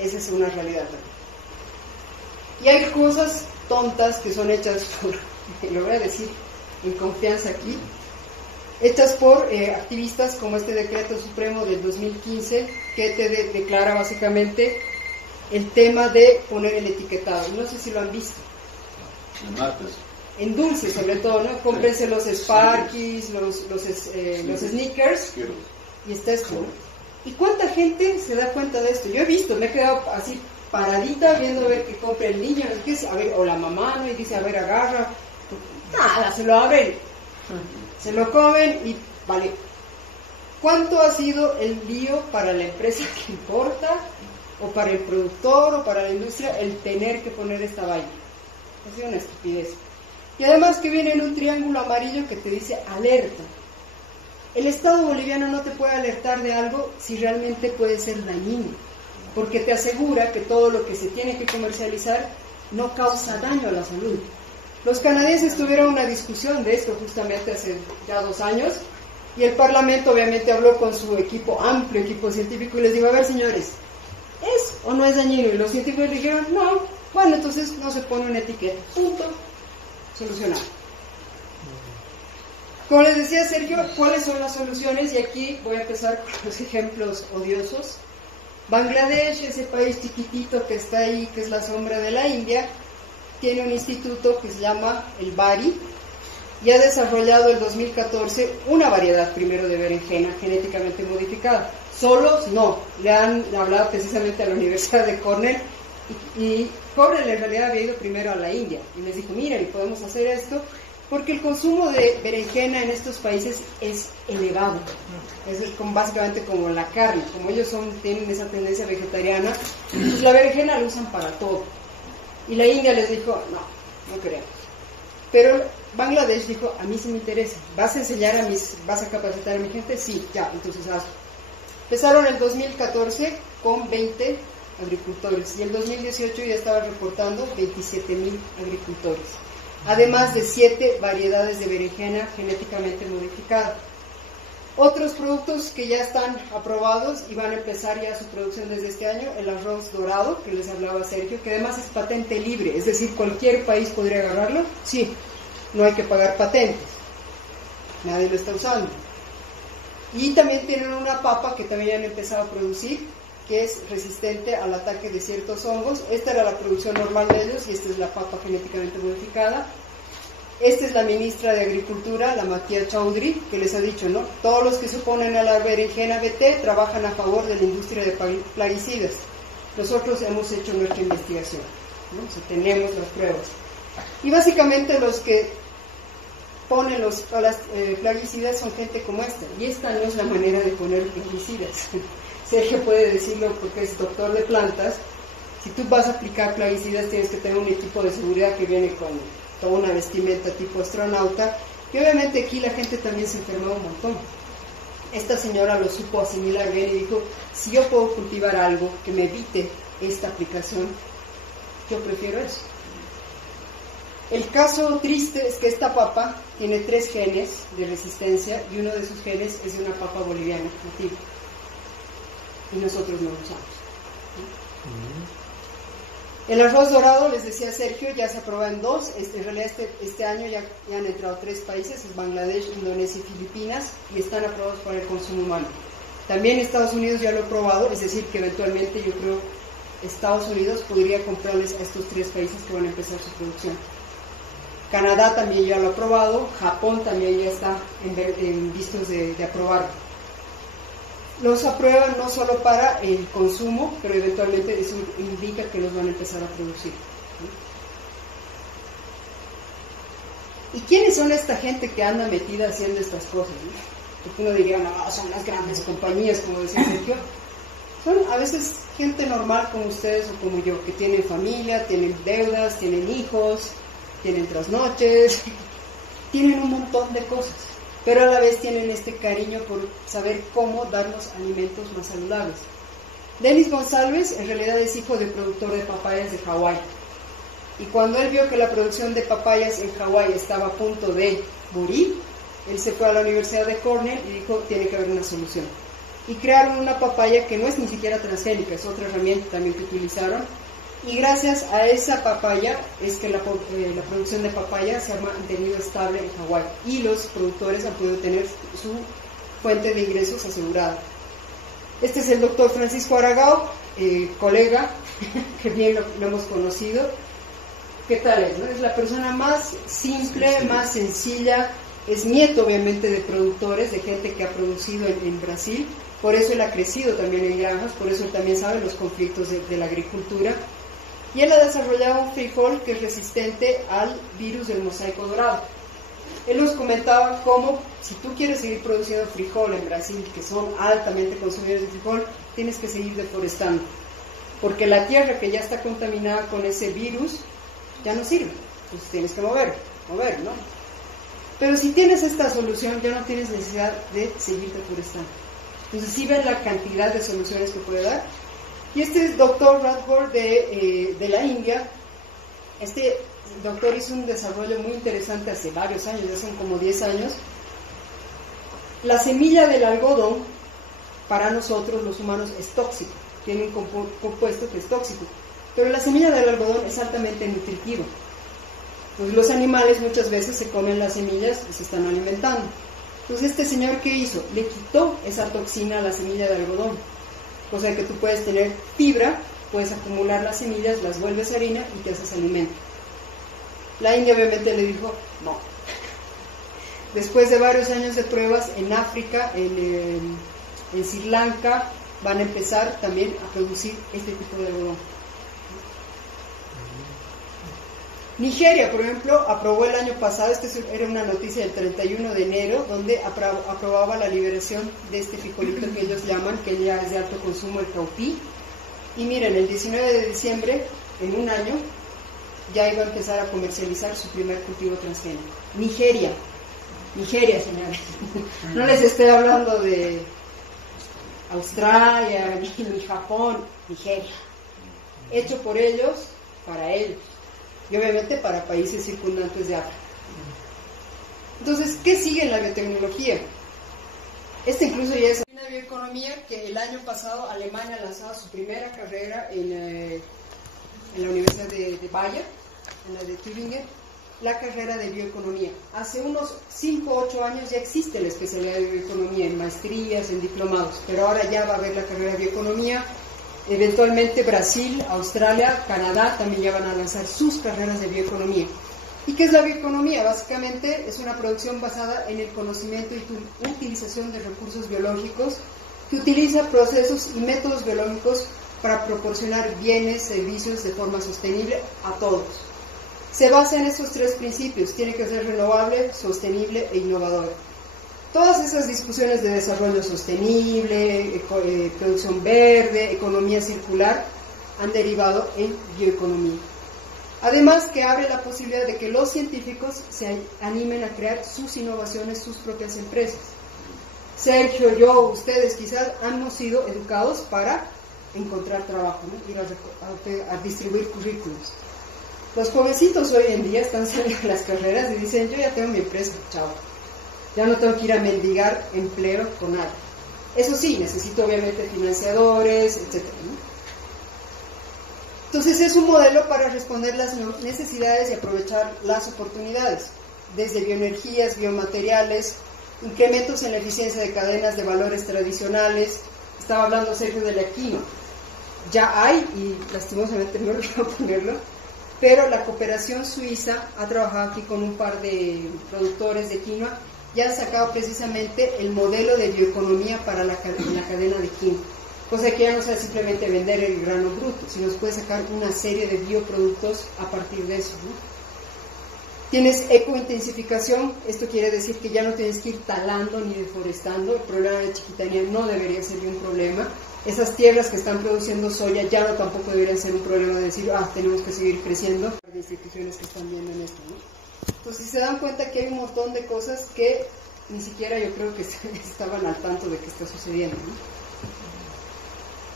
Esa es una realidad también. Y hay cosas tontas que son hechas por, lo voy a decir en confianza aquí, hechas por activistas como este decreto supremo del 2015 que te declara básicamente el tema de poner el etiquetado. No sé si lo han visto. En dulces sobre todo, ¿no? Cómprense los Sparkies, los Snickers y está esto, ¿no? ¿Y cuánta gente se da cuenta de esto? Yo he visto, me he quedado así paradita viendo a ver qué compra el niño, a ver, o la mamá, ¿no? Y dice, a ver, agarra, nada, se lo abren, se lo comen y vale. ¿Cuánto ha sido el lío para la empresa que importa, o para el productor, o para la industria, el tener que poner esta vaina? Ha sido una estupidez. Y además que viene en un triángulo amarillo que te dice alerta. El Estado boliviano no te puede alertar de algo si realmente puede ser dañino, porque te asegura que todo lo que se tiene que comercializar no causa daño a la salud. Los canadienses tuvieron una discusión de esto justamente hace ya 2 años, y el Parlamento obviamente habló con su equipo, amplio equipo científico, y les dijo, a ver señores, ¿es o no es dañino? Y los científicos dijeron, no, bueno, entonces no se pone una etiqueta, punto, solucionado. Como les decía Sergio, ¿cuáles son las soluciones? Y aquí voy a empezar con los ejemplos odiosos. Bangladesh, ese país chiquitito que está ahí, que es la sombra de la India, tiene un instituto que se llama el BARI y ha desarrollado en 2014 una variedad primero de berenjena genéticamente modificada. Solos no, le han hablado precisamente a la Universidad de Cornell y Cornell en realidad había ido primero a la India y les dijo, miren, podemos hacer esto porque el consumo de berenjena en estos países es elevado. Es básicamente como la carne, como ellos tienen esa tendencia vegetariana, pues la berenjena la usan para todo. Y la India les dijo, no queremos. Pero Bangladesh dijo, a mí sí me interesa, ¿vas a capacitar a mi gente? Sí, ya, entonces hazlo. Empezaron en 2014 con 20 agricultores y el 2018 ya estaba reportando 27.000 agricultores, además de 7 variedades de berenjena genéticamente modificada. Otros productos que ya están aprobados y van a empezar ya su producción desde este año, el arroz dorado, que les hablaba Sergio, que además es patente libre, es decir, cualquier país podría agarrarlo, sí, no hay que pagar patentes, nadie lo está usando. Y también tienen una papa que también han empezado a producir, que es resistente al ataque de ciertos hongos. Esta era la producción normal de ellos y esta es la papa genéticamente modificada. Esta es la ministra de Agricultura, la Matia Chaudhry, que les ha dicho, ¿no? Todos los que se oponen a la berenjena BT trabajan a favor de la industria de plaguicidas. Nosotros hemos hecho nuestra investigación, ¿no? O sea, tenemos las pruebas. Y básicamente los que ponen las plaguicidas son gente como esta. Y esta no es la manera de poner plaguicidas. Sergio puede decirlo porque es doctor de plantas. Si tú vas a aplicar plaguicidas tienes que tener un equipo de seguridad que viene con toda una vestimenta tipo astronauta, y obviamente aquí la gente también se enfermó un montón. Esta señora lo supo asimilar bien y dijo, si yo puedo cultivar algo que me evite esta aplicación, yo prefiero eso. El caso triste es que esta papa tiene 3 genes de resistencia y uno de sus genes es de una papa boliviana nativa, y nosotros no lo usamos. El arroz dorado, les decía Sergio, ya se aprueba en 2, en realidad este año ya han entrado 3 países, es Bangladesh, Indonesia y Filipinas, y están aprobados para el consumo humano. También Estados Unidos ya lo ha aprobado, es decir, que eventualmente yo creo Estados Unidos podría comprarles a estos 3 países que van a empezar su producción. Canadá también ya lo ha aprobado, Japón también ya está en vistos de aprobarlo. Los aprueban no solo para el consumo, pero eventualmente eso indica que los van a empezar a producir. ¿Y quiénes son esta gente que anda metida haciendo estas cosas? Porque uno diría, no, son las grandes compañías, como decía Sergio. Son a veces gente normal como ustedes o como yo, que tienen familia, tienen deudas, tienen hijos, tienen trasnoches, tienen un montón de cosas, pero a la vez tienen este cariño por saber cómo darnos alimentos más saludables. Denis González en realidad es hijo del productor de papayas de Hawái, y cuando él vio que la producción de papayas en Hawái estaba a punto de morir, él se fue a la Universidad de Cornell y dijo, tiene que haber una solución. Y crearon una papaya que no es ni siquiera transgénica, es otra herramienta también que utilizaron, y gracias a esa papaya es que la producción de papaya se ha mantenido estable en Hawái y los productores han podido tener su fuente de ingresos asegurada. Este es el doctor Francisco Aragao, colega, que bien lo hemos conocido. ¿Qué tal es? ¿No? Es la persona más simple, más sencilla, es nieto obviamente de productores, de gente que ha producido en Brasil, por eso él ha crecido también en granjas, por eso él también sabe los conflictos de la agricultura. Y él ha desarrollado un frijol que es resistente al virus del mosaico dorado. Él nos comentaba cómo, si tú quieres seguir produciendo frijol en Brasil, que son altamente consumidores de frijol, tienes que seguir deforestando, porque la tierra que ya está contaminada con ese virus ya no sirve, entonces tienes que mover, ¿no? Pero si tienes esta solución, ya no tienes necesidad de seguir deforestando. Entonces sí ven la cantidad de soluciones que puede dar. Y este es doctor Radford de la India. Este doctor hizo un desarrollo muy interesante hace varios años, ya son como 10 años. La semilla del algodón, para nosotros los humanos, es tóxico, tiene un compuesto que es tóxico, pero la semilla del algodón es altamente nutritiva. Pues los animales muchas veces se comen las semillas y se están alimentando. Entonces este señor, ¿qué hizo? Le quitó esa toxina a la semilla de algodón. O sea que tú puedes tener fibra, puedes acumular las semillas, las vuelves harina y te haces alimento. La India obviamente le dijo, no. Después de varios años de pruebas en África, en Sri Lanka, van a empezar también a producir este tipo de algodón. Nigeria, por ejemplo, aprobó el año pasado, era una noticia del 31 de enero, donde aprobaba la liberación de este frijolito que ellos llaman, que ya es de alto consumo, el caupi. Y miren, el 19 de diciembre, en un año, ya iba a empezar a comercializar su primer cultivo transgénico. Nigeria, señores. No les estoy hablando de Australia, ni Japón, Nigeria. hecho por ellos, para ellos, y obviamente para países circundantes de África. Entonces, ¿qué sigue en la biotecnología? Incluso ya es una bioeconomía que el año pasado Alemania lanzaba su primera carrera en la Universidad de Bayer, en la de Tübingen, la carrera de bioeconomía. Hace unos 5 o 8 años ya existe la especialidad de bioeconomía en maestrías, en diplomados, pero ahora ya va a haber la carrera de bioeconomía. Eventualmente Brasil, Australia, Canadá también ya van a lanzar sus carreras de bioeconomía. ¿Y qué es la bioeconomía? Básicamente es una producción basada en el conocimiento y utilización de recursos biológicos que utiliza procesos y métodos biológicos para proporcionar bienes, servicios de forma sostenible a todos. Se basa en estos 3 principios: tiene que ser renovable, sostenible e innovador. Todas esas discusiones de desarrollo sostenible, producción verde, economía circular, han derivado en bioeconomía. Además, que abre la posibilidad de que los científicos se animen a crear sus innovaciones, sus propias empresas. Sergio, yo, ustedes quizás hemos sido educados para encontrar trabajo, ¿no? Ir a distribuir currículos. Los jovencitos hoy en día están saliendo de las carreras y dicen: yo ya tengo mi empresa, chao. Ya no tengo que ir a mendigar empleo con nada. Eso sí, necesito obviamente financiadores, etc., ¿no? Entonces es un modelo para responder las necesidades y aprovechar las oportunidades, desde bioenergías, biomateriales, incrementos en la eficiencia de cadenas de valores tradicionales. Estaba hablando Sergio de la quinoa. Ya hay, y lastimosamente no logro ponerlo, pero la cooperación suiza ha trabajado aquí con un par de productores de quinoa y han sacado precisamente el modelo de bioeconomía para la cadena de quinoa. Cosa que ya no sea simplemente vender el grano bruto, sino se puede sacar una serie de bioproductos a partir de eso, ¿no? Tienes ecointensificación, esto quiere decir que ya no tienes que ir talando ni deforestando. El problema de Chiquitania no debería ser un problema. Esas tierras que están produciendo soya ya no tampoco deberían ser un problema de decir: tenemos que seguir creciendo. Hay instituciones que están viendo en esto, ¿no? Entonces, si se dan cuenta que hay un montón de cosas que ni siquiera yo creo que estaban al tanto de que está sucediendo, ¿no?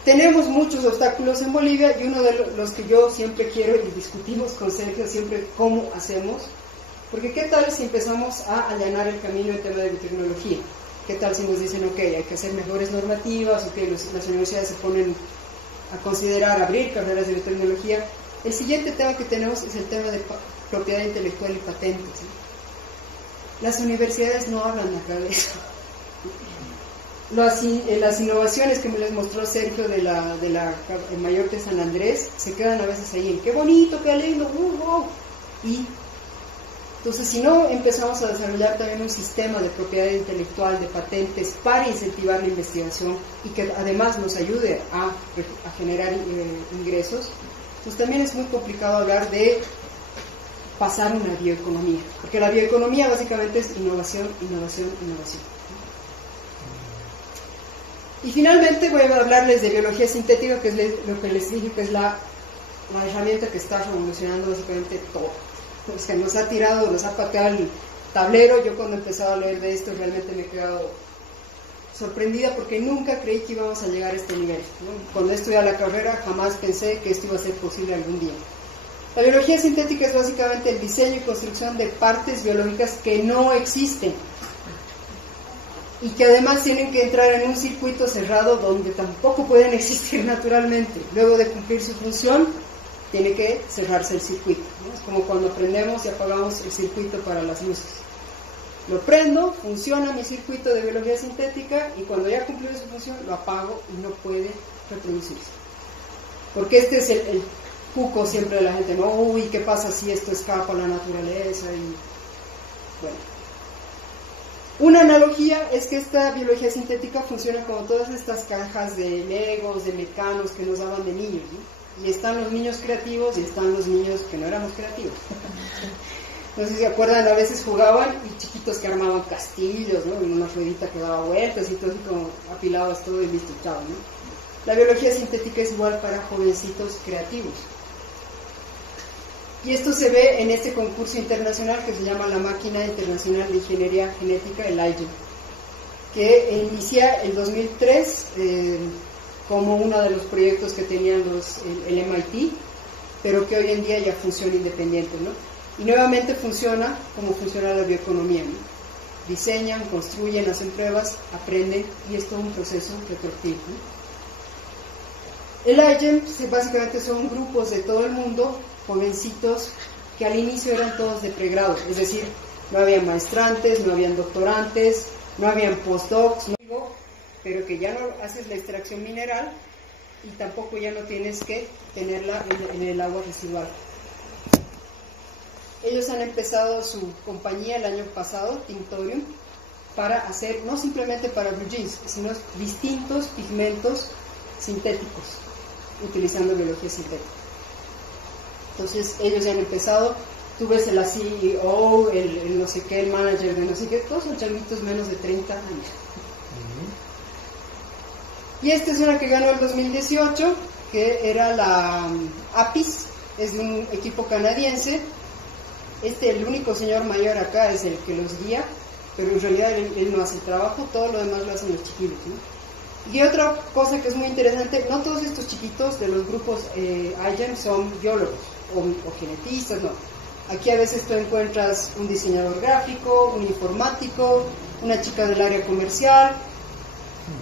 Tenemos muchos obstáculos en Bolivia, y uno de los que yo siempre quiero, y discutimos con Sergio siempre cómo hacemos, porque ¿qué tal si empezamos a allanar el camino en tema de biotecnología? ¿Qué tal si nos dicen: ok, hay que hacer mejores normativas, ok, las universidades se ponen a considerar abrir carreras de biotecnología? El siguiente tema que tenemos es el tema de propiedad intelectual y patentes, ¿sí? Las universidades no hablan acá de eso. Las innovaciones que me les mostró Sergio de la Mayor de San Andrés se quedan a veces ahí en: qué bonito, qué lindo, wow. Y entonces, si no empezamos a desarrollar también un sistema de propiedad intelectual, de patentes, para incentivar la investigación y que además nos ayude a generar ingresos, pues también es muy complicado hablar de pasar una bioeconomía, porque la bioeconomía básicamente es innovación, innovación, innovación. Y finalmente voy a hablarles de biología sintética, que es lo que les dije que es la herramienta que está revolucionando básicamente todo. O sea, nos ha tirado, nos ha pateado el tablero. Yo cuando he empezado a leer de esto realmente me he quedado sorprendida, porque nunca creí que íbamos a llegar a este nivel, ¿no? Cuando estudié la carrera jamás pensé que esto iba a ser posible algún día. La biología sintética es básicamente el diseño y construcción de partes biológicas que no existen y que además tienen que entrar en un circuito cerrado donde tampoco pueden existir naturalmente. Luego de cumplir su función, tiene que cerrarse el circuito, ¿no? Es como cuando prendemos y apagamos el circuito para las luces. Lo prendo, funciona mi circuito de biología sintética, y cuando ya cumplió su función, lo apago y no puede reproducirse. Porque este es el cuco siempre de la gente, ¿no? Uy, ¿qué pasa si esto escapa a la naturaleza? Y bueno. Una analogía es que esta biología sintética funciona como todas estas cajas de legos, de mecanos que nos daban de niños, ¿no? Y están los niños creativos y están los niños que no éramos creativos. No sé si se acuerdan, a veces jugaban y chiquitos que armaban castillos, ¿no? En una ruedita que daba vueltas y todo así como apilabas todo y listo, chao, ¿no? La biología sintética es igual para jovencitos creativos. Y esto se ve en este concurso internacional que se llama la Máquina Internacional de Ingeniería Genética, el IGE, que inicia el 2003, como uno de los proyectos que tenían el MIT, pero que hoy en día ya funciona independiente, ¿no? Y nuevamente funciona como funciona la bioeconomía, ¿no? Diseñan, construyen, hacen pruebas, aprenden, y es todo un proceso retroactivo, ¿no? El iGEM básicamente son grupos de todo el mundo, jovencitos, que al inicio eran todos de pregrado, es decir, no habían maestrantes, no habían doctorantes, no habían postdocs, ¿no? Pero que ya no haces la extracción mineral y tampoco ya no tienes que tenerla en el agua residual. Ellos han empezado su compañía el año pasado, Tinctorium, para hacer, no simplemente para blue jeans, sino distintos pigmentos sintéticos, utilizando biología sintética. Entonces, ellos ya han empezado, tú ves el CEO, el no sé qué, el manager de no sé qué, todos son chavitos menos de 30 años. Y esta es una que ganó el 2018, que era la APIS, es de un equipo canadiense. El único señor mayor acá es el que los guía, pero en realidad él no hace el trabajo, todo lo demás lo hacen los chiquitos, ¿no? Y otra cosa que es muy interesante, no todos estos chiquitos de los grupos iGEM son biólogos o genetistas, no. Aquí a veces tú encuentras un diseñador gráfico, un informático, una chica del área comercial,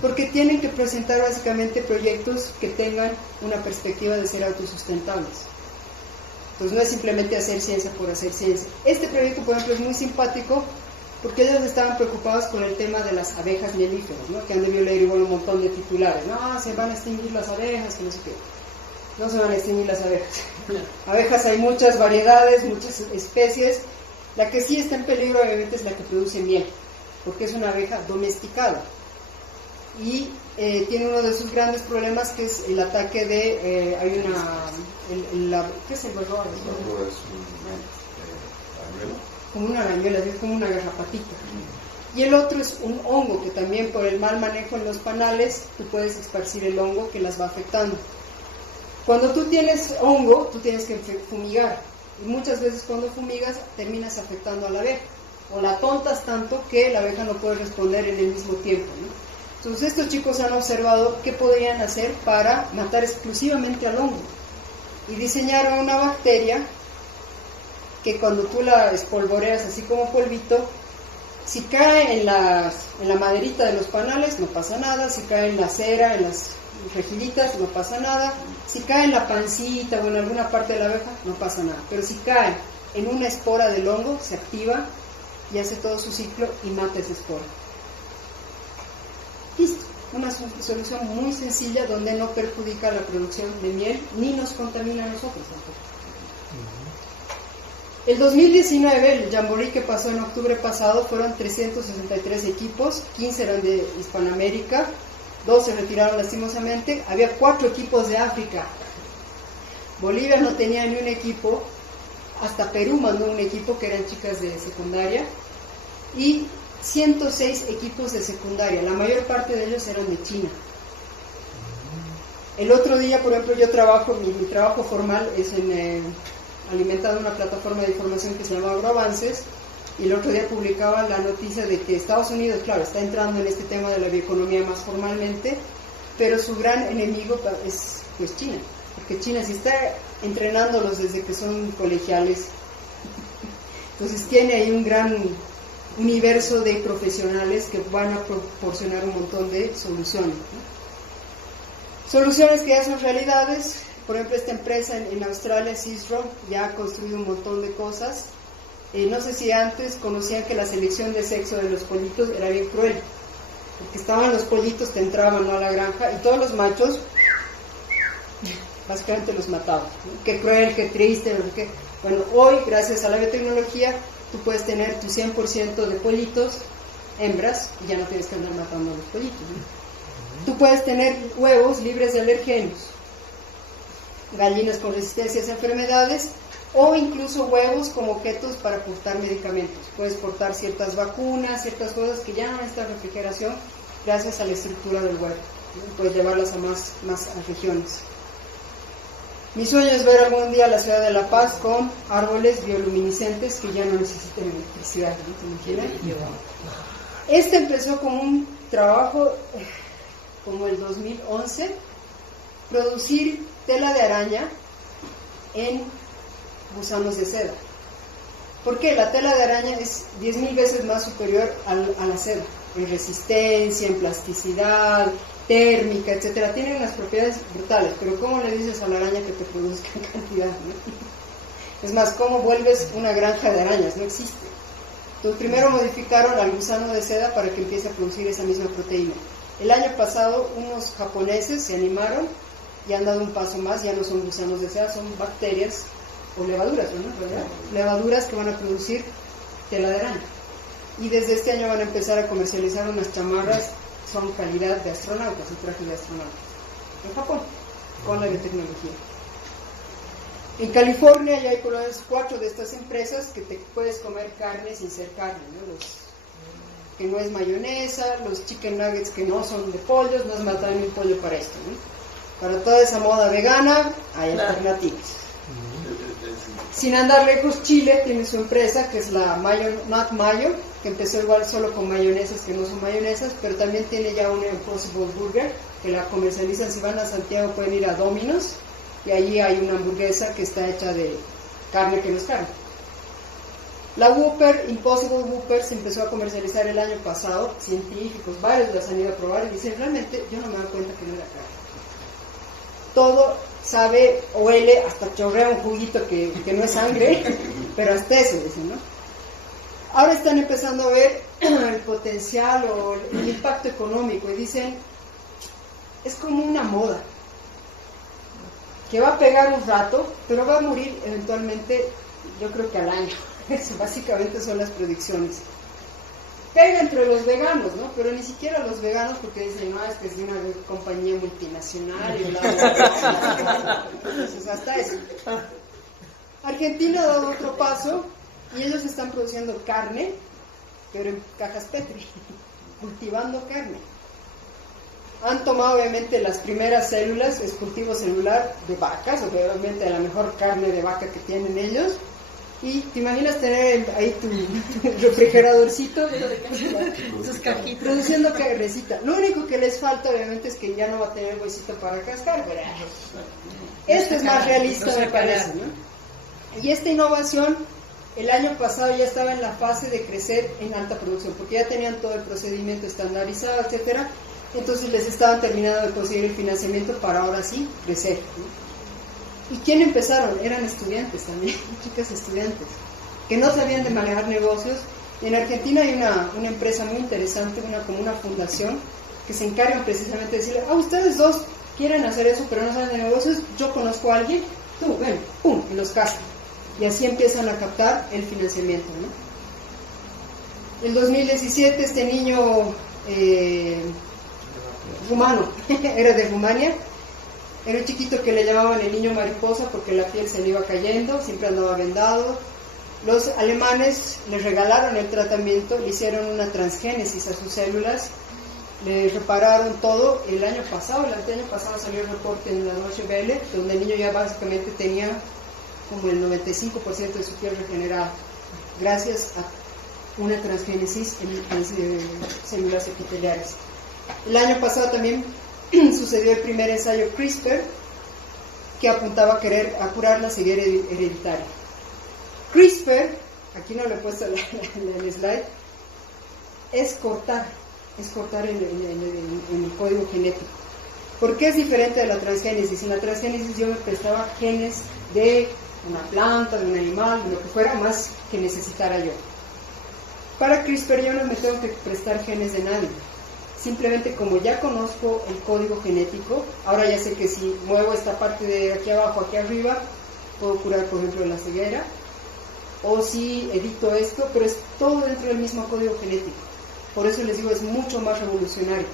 porque tienen que presentar básicamente proyectos que tengan una perspectiva de ser autosustentables. Entonces no es simplemente hacer ciencia por hacer ciencia. Este proyecto, por ejemplo, es muy simpático porque ellos estaban preocupados con el tema de las abejas melíferas, ¿no? Que han debido leer igual un montón de titulares. No, se van a extinguir las abejas, que no sé qué. No se van a extinguir las abejas. Abejas hay muchas variedades, muchas especies. La que sí está en peligro obviamente es la que produce miel, porque es una abeja domesticada. Y tiene uno de sus grandes problemas, que es el ataque de ¿qué es el barro? Como una arañuela, es como una garrapatita. Y el otro es un hongo, que también por el mal manejo en los panales tú puedes esparcir el hongo que las va afectando. Cuando tú tienes hongo, tú tienes que fumigar, y muchas veces cuando fumigas terminas afectando a la abeja, o la tontas tanto que la abeja no puede responder en el mismo tiempo, ¿no? Entonces estos chicos han observado qué podrían hacer para matar exclusivamente al hongo, y diseñaron una bacteria que cuando tú la espolvoreas así como polvito, si cae en la maderita de los panales no pasa nada, si cae en la cera, en las rejillitas no pasa nada, si cae en la pancita o en alguna parte de la abeja no pasa nada, pero si cae en una espora del hongo se activa y hace todo su ciclo y mata esa espora. Listo, una solución muy sencilla donde no perjudica la producción de miel ni nos contamina a nosotros tampoco. El 2019, el Jamboree que pasó en octubre pasado, fueron 363 equipos, 15 eran de Hispanoamérica, 2 se retiraron lastimosamente, había 4 equipos de África. Bolivia no tenía ni un equipo, hasta Perú mandó un equipo que eran chicas de secundaria, y 106 equipos de secundaria, la mayor parte de ellos eran de China. El otro día, por ejemplo, yo trabajo, mi trabajo formal es alimentado en una plataforma de información que se llama Agroavances, y el otro día publicaba la noticia de que Estados Unidos, claro, está entrando en este tema de la bioeconomía más formalmente, pero su gran enemigo es pues China, porque China sí está entrenándolos desde que son colegiales, entonces tiene ahí un gran universo de profesionales que van a proporcionar un montón de soluciones, ¿no? Soluciones que ya son realidades. Por ejemplo, esta empresa en Australia, Cicero, ya ha construido un montón de cosas. No sé si antes conocían que la selección de sexo de los pollitos era bien cruel, porque estaban los pollitos que entraban, ¿no?, a la granja, y todos los machos básicamente los mataban, ¿no? Qué cruel, qué triste, no sé qué. Bueno, hoy, gracias a la biotecnología, tú puedes tener tu 100% de pollitos hembras y ya no tienes que andar matando a los pollitos, ¿no? Tú puedes tener huevos libres de alergenos, gallinas con resistencias a enfermedades, o incluso huevos como ketos para portar medicamentos. Puedes portar ciertas vacunas, ciertas cosas que ya no necesitan refrigeración gracias a la estructura del huevo, ¿no? Puedes llevarlas a más regiones. Mi sueño es ver algún día la ciudad de La Paz con árboles bioluminiscentes que ya no necesiten electricidad, ¿no? ¿Te imaginas? Este empezó como un trabajo como el 2011, producir tela de araña en gusanos de seda. ¿Por qué? La tela de araña es 10.000 veces más superior a la seda, en resistencia, en plasticidad, térmica, etcétera. Tiene unas propiedades brutales, pero ¿cómo le dices a la araña que te produzca en cantidad, ¿no? Es más, ¿cómo vuelves una granja de arañas? No existe. Entonces, primero modificaron al gusano de seda para que empiece a producir esa misma proteína. El año pasado, unos japoneses se animaron y han dado un paso más, ya no son gusanos de seda, son bacterias o levaduras, ¿no? ¿Verdad? Levaduras que van a producir tela de araña. Y desde este año van a empezar a comercializar unas chamarras, son calidad de astronautas, un traje de astronautas, en Japón, con la biotecnología. En California ya hay por lo menos 4 de estas empresas que te puedes comer carne sin ser carne, ¿no? Que no es mayonesa, los chicken nuggets que no son de pollos, no es matar ni un pollo para esto, ¿no? Para toda esa moda vegana hay alternativas. Sin andar lejos, Chile tiene su empresa que es la Not Mayo, que empezó igual solo con mayonesas que no son mayonesas, pero también tiene ya una Impossible Burger que la comercializan. Si van a Santiago pueden ir a Domino's y allí hay una hamburguesa que está hecha de carne que no es carne. La Whopper, Impossible Whopper, se empezó a comercializar el año pasado. Científicos, varios las han ido a probar y dicen, realmente yo no me doy cuenta que no era carne. Todo sabe, huele, hasta chorrea un juguito que no es sangre, pero hasta eso dicen, ¿no? Ahora están empezando a ver el potencial o el impacto económico y dicen, es como una moda, que va a pegar un rato, pero va a morir eventualmente, yo creo que al año. Eso básicamente son las predicciones. Pega entre los veganos, ¿no? Pero ni siquiera los veganos, porque dicen, no, es que es de una compañía multinacional y bla, bla, bla. Entonces, hasta eso. Argentina ha dado otro paso y ellos están produciendo carne, pero en cajas Petri, cultivando carne. Han tomado obviamente las primeras células, es cultivo celular de vacas, obviamente la mejor carne de vaca que tienen ellos. Y te imaginas tener ahí tu refrigeradorcito, Sus cajitas, produciendo carnecita. Lo único que les falta obviamente es que ya no va a tener huesito para cascar, pero esto es más realista, me parece, ¿no? Y esta innovación el año pasado ya estaba en la fase de crecer en alta producción, porque ya tenían todo el procedimiento estandarizado, etcétera. Entonces les estaban terminando de conseguir el financiamiento para ahora sí crecer, ¿no? ¿Y quién empezaron? Eran estudiantes también, chicas estudiantes, que no sabían de manejar negocios. En Argentina hay una empresa muy interesante, como una fundación, que se encargan precisamente de decirle, ustedes dos quieren hacer eso, pero no saben de negocios, yo conozco a alguien, tú, ven, pum, y los cascan. Y así empiezan a captar el financiamiento, ¿no? En 2017 este niño rumano, era de Rumania. Era un chiquito que le llamaban el niño mariposa porque la piel se le iba cayendo, siempre andaba vendado. Los alemanes le regalaron el tratamiento, le hicieron una transgénesis a sus células, le repararon todo. El año pasado, el anteaño pasado salió el reporte en la Deutsche Welle, donde el niño ya básicamente tenía como el 95% de su piel regenerada, gracias a una transgénesis en células epiteliales. El año pasado también sucedió el primer ensayo CRISPR que apuntaba a curar la ceguera hereditaria. CRISPR, aquí no le he puesto el slide, es cortar en el código genético. ¿Por qué es diferente de la transgénesis? En la transgénesis yo me prestaba genes de una planta, de un animal, de lo que fuera más que necesitara yo. Para CRISPR yo no me tengo que prestar genes de nadie. Simplemente como ya conozco el código genético, ahora ya sé que si muevo esta parte de aquí abajo, aquí arriba, puedo curar, por ejemplo, la ceguera, o si edito esto, pero es todo dentro del mismo código genético. Por eso les digo, es mucho más revolucionario.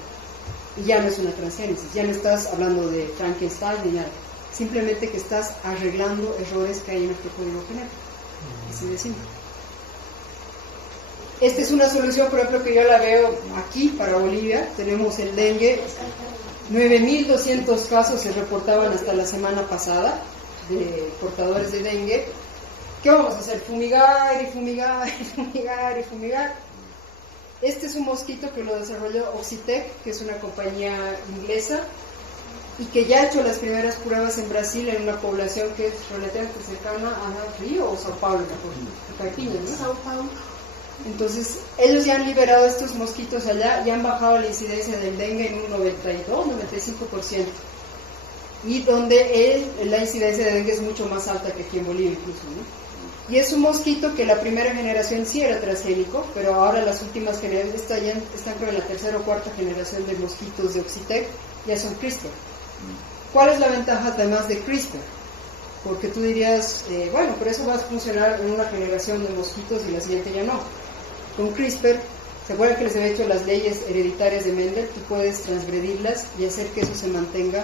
Y ya no es una transgénesis, ya no estás hablando de Frankenstein ni nada. Simplemente que estás arreglando errores que hay en nuestro código genético. Así de simple. Esta es una solución, por ejemplo, que yo la veo aquí para Bolivia. Tenemos el dengue. 9.200 casos se reportaban hasta la semana pasada de portadores de dengue. ¿Qué vamos a hacer? Fumigar y fumigar y fumigar y fumigar. Este es un mosquito que lo desarrolló Oxitec, que es una compañía inglesa. y que ya ha hecho las primeras pruebas en Brasil en una población que es relativamente cercana a Río o Sao Paulo, mejor, Carpinhos, ¿no? Sao Paulo. Entonces, ellos ya han liberado estos mosquitos allá y han bajado la incidencia del dengue en un 92-95%. Y donde la incidencia de dengue es mucho más alta que aquí en Bolivia incluso, ¿no? Y es un mosquito que la primera generación sí era transgénico, pero ahora las últimas generaciones están creo en la tercera o cuarta generación de mosquitos de Oxitec, ya son CRISPR. ¿Cuál es la ventaja además de CRISPR? Porque tú dirías, bueno, pero eso va a funcionar en una generación de mosquitos y la siguiente ya no. Con CRISPR, ¿se acuerdan que les había hecho las leyes hereditarias de Mendel? Tú puedes transgredirlas y hacer que eso se mantenga,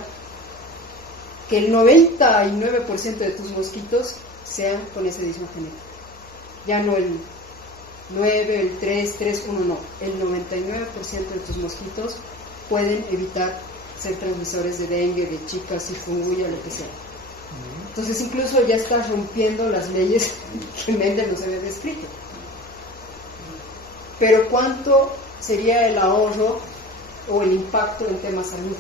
que el 99% de tus mosquitos sean con esa edición genética. Ya no el 9, el 3, 3, 1, no. El 99% de tus mosquitos pueden evitar ser transmisores de dengue, de chicas, chikungunya, lo que sea. Entonces incluso ya estás rompiendo las leyes que Mendel nos había descrito. Pero ¿cuánto sería el ahorro o el impacto en temas salud?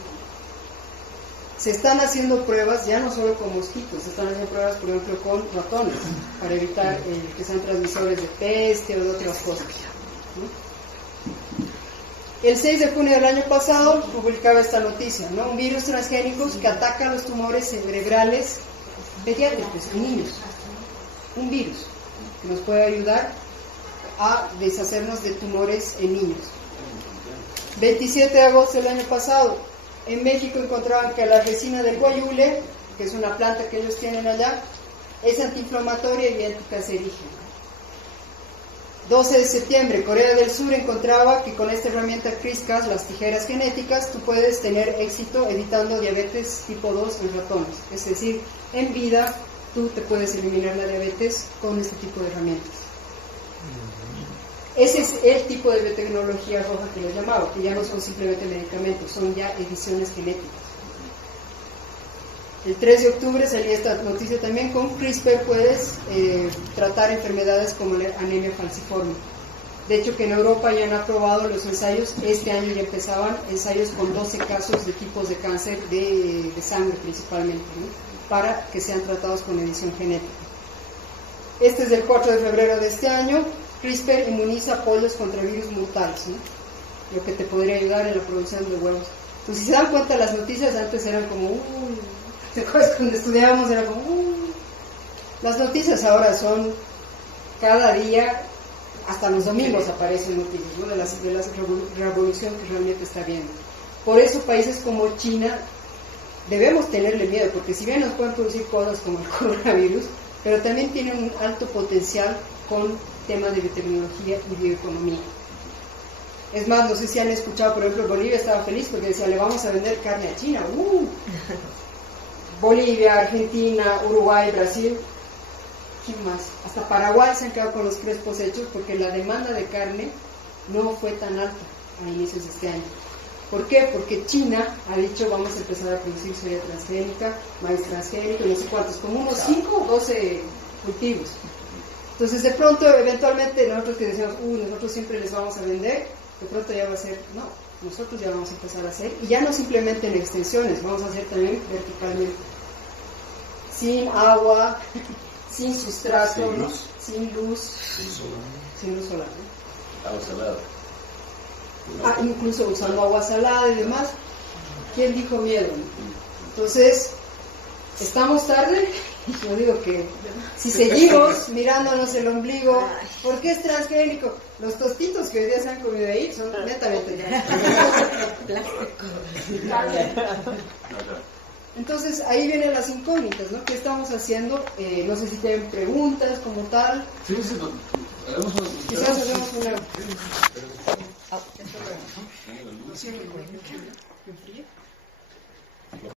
Se están haciendo pruebas ya no solo con mosquitos, se están haciendo pruebas, por ejemplo, con ratones, para evitar que sean transmisores de peste o de otras cosas, ¿no? El 6 de junio del año pasado publicaba esta noticia, ¿no? Un virus transgénico que ataca los tumores cerebrales pediátricos en niños. Un virus que nos puede ayudar a deshacernos de tumores en niños. 27 de agosto del año pasado, en México encontraban que la resina del guayule, que es una planta que ellos tienen allá, es antiinflamatoria y anticancerígena. 12 de septiembre, Corea del Sur encontraba que con esta herramienta CRISPR, las tijeras genéticas, tú puedes tener éxito evitando diabetes tipo 2 en ratones. Es decir, en vida tú te puedes eliminar la diabetes con este tipo de herramientas. Ese es el tipo de biotecnología roja que les llamaba, que ya no son simplemente medicamentos, son ya ediciones genéticas. El 3 de octubre salía esta noticia también: con CRISPR puedes tratar enfermedades como la anemia falciforme. De hecho, que en Europa ya han aprobado los ensayos, este año ya empezaban ensayos con 12 casos de tipos de cáncer de sangre principalmente, ¿no? Para que sean tratados con edición genética. Este es del 4 de febrero de este año. CRISPR inmuniza pollos contra virus mortales, ¿no? Lo que te podría ayudar en la producción de huevos. Entonces, si se dan cuenta, las noticias antes eran como, ¿te acuerdas cuando estudiábamos? Era como, Las noticias ahora son cada día, hasta los domingos aparecen noticias, ¿no? de la revolución que realmente está viendo. Por eso países como China debemos tenerle miedo, porque si bien nos pueden producir cosas como el coronavirus, pero también tienen un alto potencial con temas de biotecnología y bioeconomía. Es más, no sé si han escuchado, por ejemplo, Bolivia estaba feliz porque decía, le vamos a vender carne a China. Bolivia, Argentina, Uruguay, Brasil, ¿quién más? Hasta Paraguay se han quedado con los crespos hechos porque la demanda de carne no fue tan alta a inicios de este año. ¿Por qué? Porque China ha dicho, vamos a empezar a producir soya transgénica, maíz transgénico, no sé cuántos, como unos 5 o 12 cultivos. Entonces, de pronto, eventualmente, nosotros que decíamos, nosotros siempre les vamos a vender, de pronto ya va a ser, no, nosotros ya vamos a empezar a hacer, y ya no simplemente en extensiones, vamos a hacer también verticalmente, sin agua, sin sustrato, sin luz, sin luz solar, ¿no? Agua salada. Incluso usando agua salada y demás. ¿Quién dijo miedo? Entonces, ¿estamos tarde? Yo digo que si seguimos mirándonos el ombligo, ¿por qué es transgénico? Los tostitos que hoy día se han comido ahí son netamente Entonces ahí vienen las incógnitas, ¿no? ¿Qué estamos haciendo? No sé si tienen preguntas como tal. Sí, hagamos una... Quizás hagamos una...